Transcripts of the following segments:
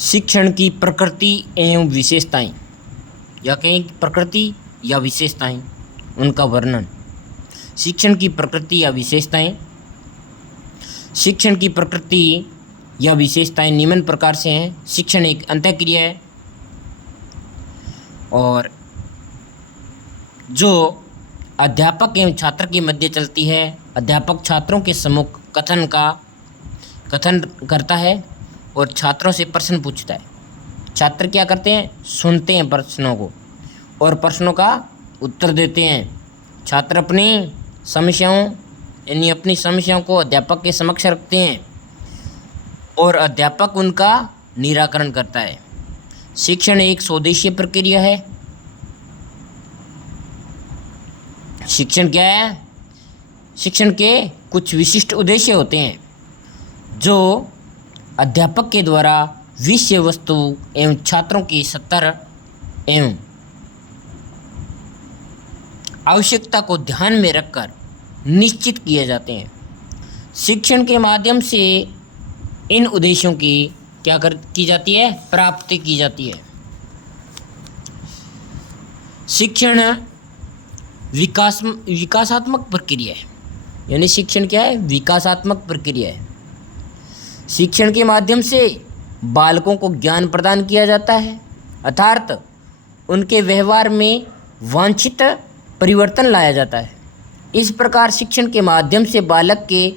शिक्षण की प्रकृति एवं विशेषताएं, या कहीं प्रकृति या विशेषताएं, उनका वर्णन। शिक्षण की प्रकृति या विशेषताएं। शिक्षण की प्रकृति या विशेषताएं निम्न प्रकार से हैं। शिक्षण एक अंतःक्रिया है और जो अध्यापक एवं छात्र के मध्य चलती है। अध्यापक छात्रों के सम्मुख कथन करता है और छात्रों से प्रश्न पूछता है। छात्र क्या करते हैं? सुनते हैं प्रश्नों को और प्रश्नों का उत्तर देते हैं। छात्र अपनी समस्याओं को अध्यापक के समक्ष रखते हैं और अध्यापक उनका निराकरण करता है। शिक्षण एक स्वदेशीय प्रक्रिया है। शिक्षण क्या है? शिक्षण के कुछ विशिष्ट उद्देश्य होते हैं जो अध्यापक के द्वारा विषय वस्तु एवं छात्रों की स्तर एवं आवश्यकता को ध्यान में रखकर निश्चित किए जाते हैं। शिक्षण के माध्यम से इन उद्देश्यों की की जाती है? प्राप्ति की जाती है। शिक्षण विकासात्मक प्रक्रिया है। यानी शिक्षण क्या है? विकासात्मक प्रक्रिया है। शिक्षण के माध्यम से बालकों को ज्ञान प्रदान किया जाता है, अर्थात उनके व्यवहार में वांछित परिवर्तन लाया जाता है। इस प्रकार शिक्षण के माध्यम से बालक के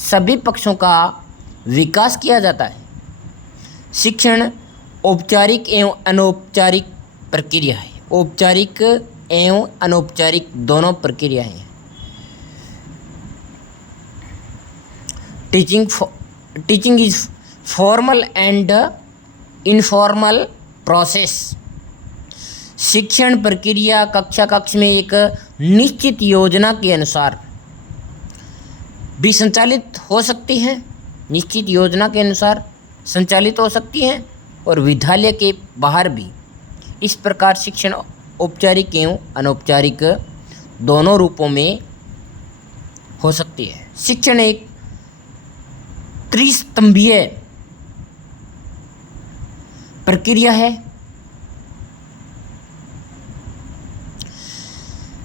सभी पक्षों का विकास किया जाता है। शिक्षण औपचारिक एवं अनौपचारिक प्रक्रिया है। औपचारिक एवं अनौपचारिक दोनों प्रक्रिया हैं। Teaching is formal and informal process. शिक्षण प्रक्रिया कक्ष में एक निश्चित योजना के अनुसार भी संचालित हो सकती है। निश्चित योजना के अनुसार संचालित हो सकती है और विद्यालय के बाहर भी। इस प्रकार शिक्षण औपचारिक एवं अनौपचारिक दोनों रूपों में हो सकती है। शिक्षण एक त्रिस्तंभीय प्रक्रिया है।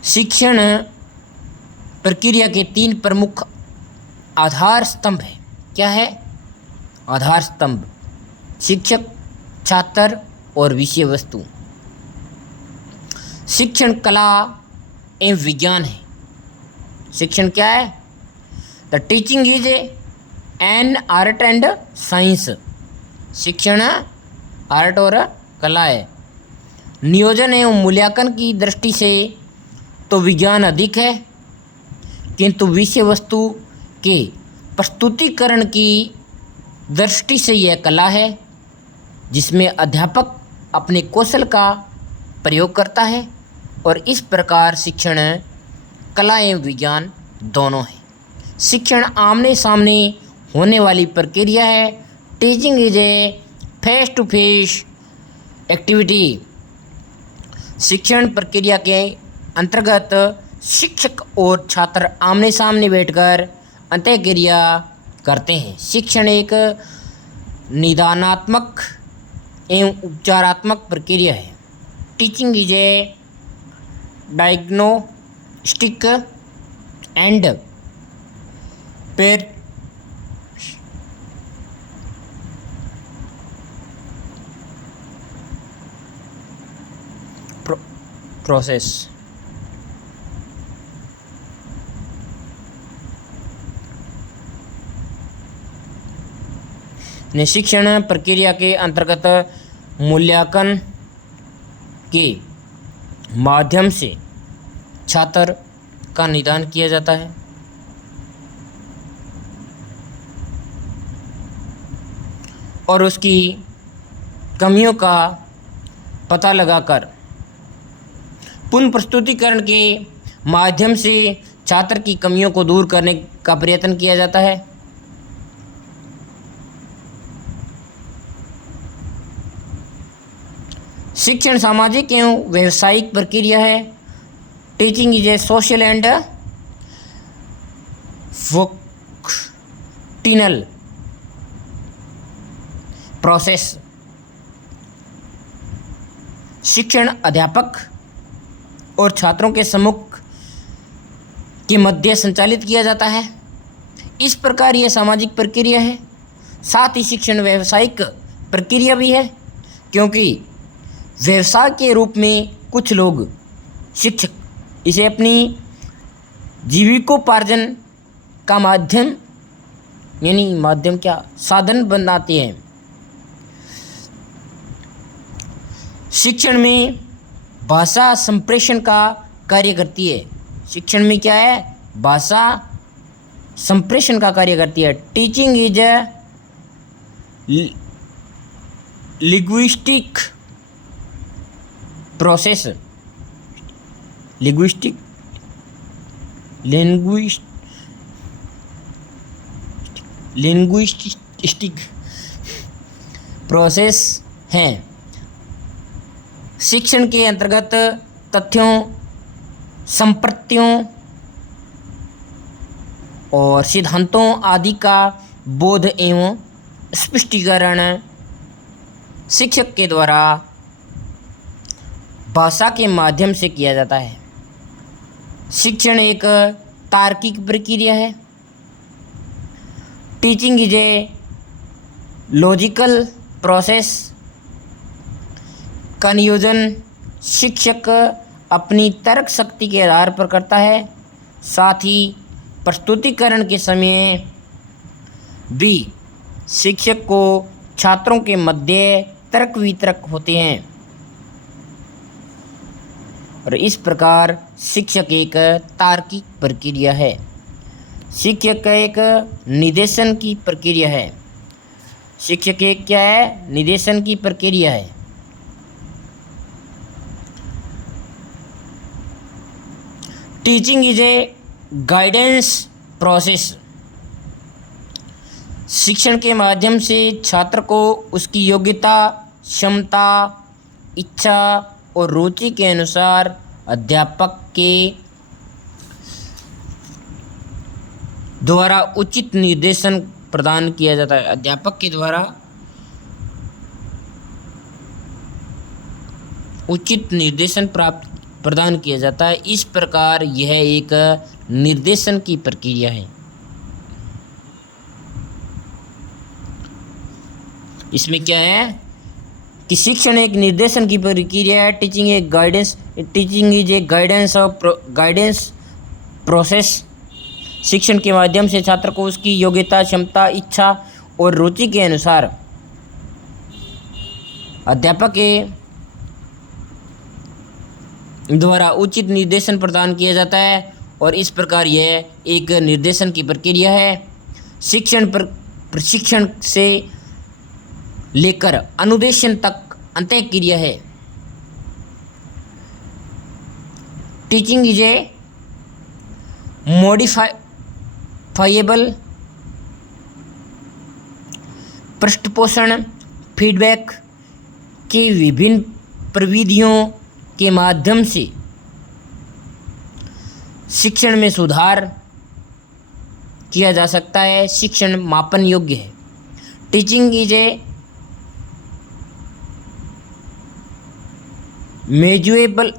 शिक्षण प्रक्रिया के 3 प्रमुख आधार स्तंभ हैं। क्या है? आधार स्तंभ शिक्षक, छात्र और विषय वस्तु। शिक्षण कला एवं विज्ञान है। शिक्षण क्या है? The teaching is an art and science. शिक्षण आर्ट और कला है। नियोजन एवं मूल्यांकन की दृष्टि से तो विज्ञान अधिक है, किंतु विषय वस्तु के प्रस्तुतिकरण की दृष्टि से यह कला है, जिसमें अध्यापक अपने कौशल का प्रयोग करता है और इस प्रकार शिक्षण कला एवं विज्ञान दोनों है। शिक्षण आमने सामने होने वाली प्रक्रिया है। Teaching is a face to face activity. शिक्षण प्रक्रिया के अंतर्गत शिक्षक और छात्र आमने सामने बैठकर अंतःक्रिया करते हैं। शिक्षण एक निदानात्मक एवं उपचारात्मक प्रक्रिया है। Teaching is A diagnostic and process. शिक्षण प्रक्रिया के अंतर्गत मूल्यांकन के माध्यम से छात्र का निदान किया जाता है और उसकी कमियों का पता लगाकर पुनः प्रस्तुतिकरण के माध्यम से छात्र की कमियों को दूर करने का प्रयत्न किया जाता है। शिक्षण सामाजिक एवं व्यावसायिक प्रक्रिया है। Teaching is A social and vocational process. शिक्षण अध्यापक और छात्रों के सम्मुख के मध्य संचालित किया जाता है। इस प्रकार यह सामाजिक प्रक्रिया है। साथ ही शिक्षण व्यावसायिक प्रक्रिया भी है, क्योंकि व्यवसाय के रूप में कुछ लोग शिक्षक इसे अपनी जीविकोपार्जन का माध्यम यानी माध्यम क्या साधन बनाते हैं। शिक्षण में भाषा संप्रेषण का कार्य करती है। शिक्षण में क्या है? भाषा संप्रेषण का कार्य करती है। Teaching is a linguistic process. Linguistic process है। शिक्षण के अंतर्गत तथ्यों, संप्रत्तियों और सिद्धांतों आदि का बोध एवं स्पष्टीकरण शिक्षक के द्वारा भाषा के माध्यम से किया जाता है। शिक्षण एक तार्किक प्रक्रिया है। Teaching is a logical process. का नियोजन शिक्षक अपनी तर्क शक्ति के आधार पर करता है। साथ ही प्रस्तुतिकरण के समय भी शिक्षक को छात्रों के मध्य तर्क वितर्क होते हैं और इस प्रकार शिक्षक एक तार्किक प्रक्रिया है। शिक्षक का एक निर्देशन की प्रक्रिया है। शिक्षक एक क्या है? निर्देशन की प्रक्रिया है। Teaching is A guidance process. शिक्षण के माध्यम से छात्र को उसकी योग्यता, क्षमता, इच्छा और रुचि के अनुसार अध्यापक के द्वारा उचित निर्देशन प्रदान किया जाता है। अध्यापक के द्वारा उचित निर्देशन प्रदान किया जाता है। इस प्रकार यह एक निर्देशन की प्रक्रिया है। इसमें क्या है कि शिक्षण एक निर्देशन की प्रक्रिया है। Teaching is A guidance process. शिक्षण के माध्यम से छात्र को उसकी योग्यता, क्षमता, इच्छा और रुचि के अनुसार अध्यापक के द्वारा उचित निर्देशन प्रदान किया जाता है और इस प्रकार यह एक निर्देशन की प्रक्रिया है। प्रशिक्षण से लेकर अनुदेशन तक अंतःक्रिया है। टीचिंग इज ए मॉडिफाइएबल पृष्ठपोषण फीडबैक की विभिन्न प्रविधियों के माध्यम से शिक्षण में सुधार किया जा सकता है। शिक्षण मापन योग्य है। टीचिंग इज ए मेजरेबल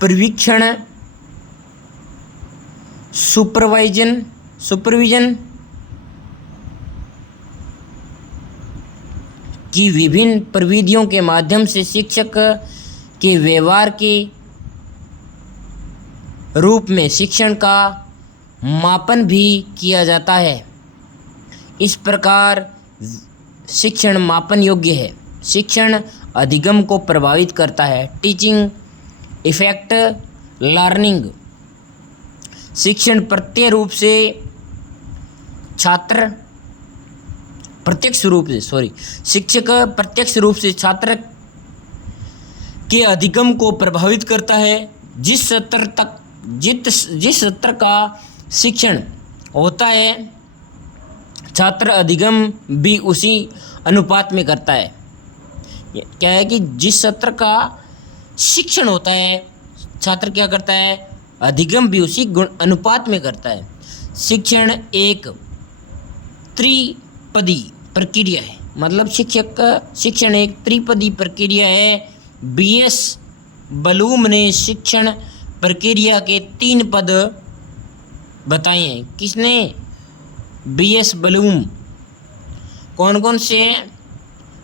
प्रशिक्षण सुपरविजन की विभिन्न प्रविधियों के माध्यम से शिक्षक के व्यवहार के रूप में शिक्षण का मापन भी किया जाता है। इस प्रकार शिक्षण मापन योग्य है। शिक्षण अधिगम को प्रभावित करता है। Teaching effect learning. शिक्षण प्रत्यक्ष रूप से शिक्षक प्रत्यक्ष रूप से छात्र के अधिगम को प्रभावित करता है। जिस स्तर का शिक्षण होता है, छात्र अधिगम भी उसी अनुपात में करता है। क्या है कि जिस स्तर का शिक्षण होता है, छात्र क्या करता है? अधिगम भी उसी गुण अनुपात में करता है। शिक्षण एक त्रिपदी प्रक्रिया है, मतलब शिक्षण एक त्रिपदी प्रक्रिया है। बीएस बलूम ने शिक्षण प्रक्रिया के 3 पद बताए हैं। किसने? बीएस बलूम। कौन कौन से हैं?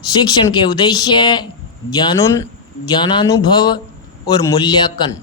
शिक्षण के उद्देश्य, ज्ञानानुभव और मूल्यांकन।